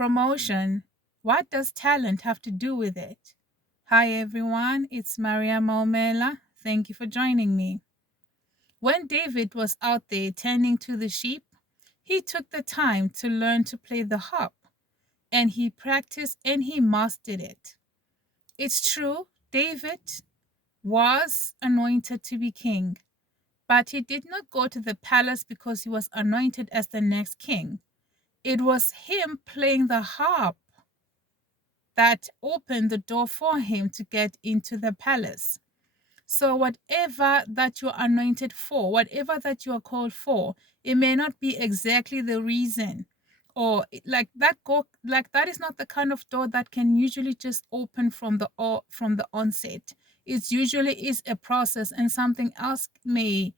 Promotion. What does talent have to do with it? Hi everyone, it's Maria Maumela. Thank you for joining me. When David was out there tending to the sheep, he took the time to learn to play the harp, and he practiced and he mastered it. It's true, David was anointed to be king, but he did not go to the palace because he was anointed as the next king. It was him playing the harp that opened the door for him to get into the palace. So whatever that you're anointed for, whatever that you are called for, it may not be exactly the reason, or like that is not the kind of door that can usually just open from the onset. It usually is a process, and something else may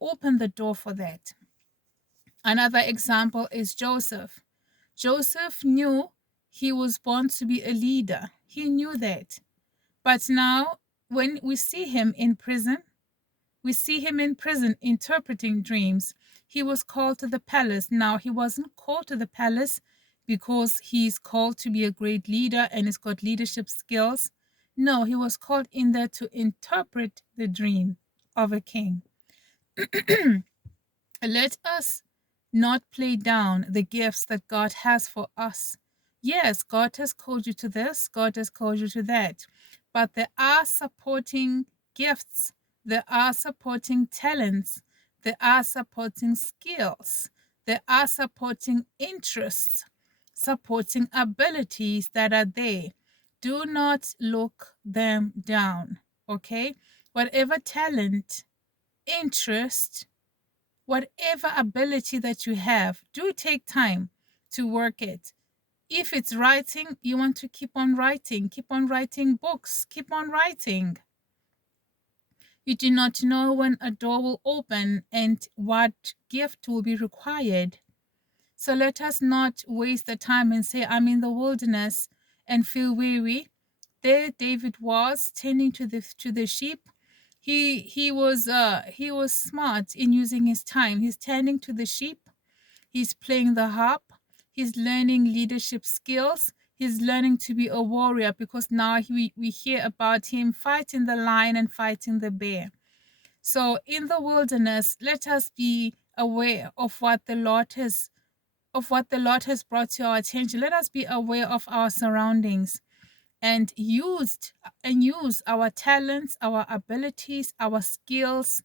open the door for that. Another example is Joseph. Joseph knew he was born to be a leader. He knew that. But now, when we see him in prison, interpreting dreams. He was called to the palace. Now, he wasn't called to the palace because he's called to be a great leader and he's got leadership skills. No, he was called in there to interpret the dream of a king. Let us not play down the gifts that God has for us. Yes, God has called you to this, God has called you to that, but there are supporting gifts, there are supporting talents, there are supporting skills, there are supporting interests, supporting abilities that are there. Do not look them down, okay? Whatever talent, interest, whatever ability that you have, do take time to work it. If it's writing, you want to keep on writing books, keep on writing. You do not know when a door will open and what gift will be required. So let us not waste the time and say, I'm in the wilderness and feel weary. There David was tending to the sheep. He was smart in using his time. He's tending to the sheep. He's playing the harp. He's learning leadership skills. He's learning to be a warrior because now we hear about him fighting the lion and fighting the bear. So in the wilderness, let us be aware of what the Lord has brought to our attention. Let us be aware of our surroundings and use our talents, our abilities, our skills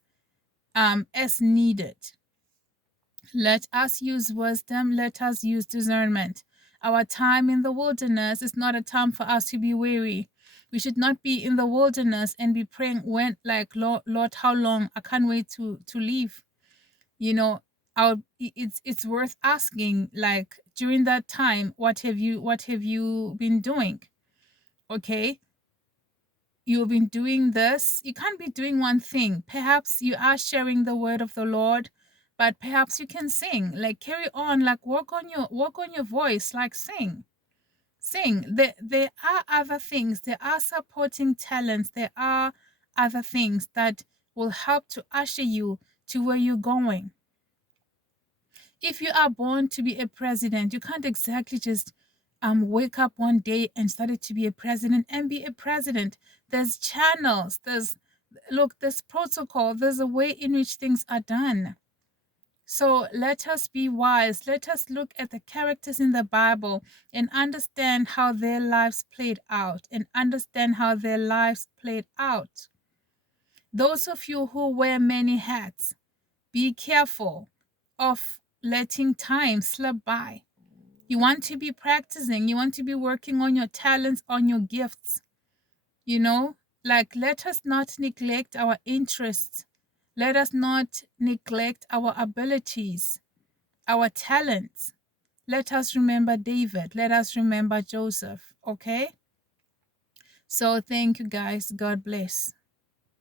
as needed. Let us use wisdom. Let us use discernment. Our time in the wilderness is not a time for us to be weary. We should not be in the wilderness and be praying, when, like, Lord, how long? I can't wait to leave. You know, it's worth asking, like, during that time, what have you been doing? Okay, you've been doing this. You can't be doing one thing. Perhaps you are sharing the word of the Lord, but perhaps you can sing. Like, carry on, like, work on your voice, like, sing. There are other things. There are supporting talents. There are other things that will help to usher you to where you're going. If you are born to be a president, you can't exactly just wake up one day and study to be a president and be a president. There's channels, there's protocol, there's a way in which things are done. So let us be wise. Let us look at the characters in the Bible and understand how their lives played out Those of you who wear many hats, be careful of letting time slip by. You want to be practicing, you want to be working on your talents, on your gifts. Let us not neglect our interests. Let us not neglect our abilities, our talents. Let us remember David. Let us remember Joseph. Okay? So thank you guys. God bless.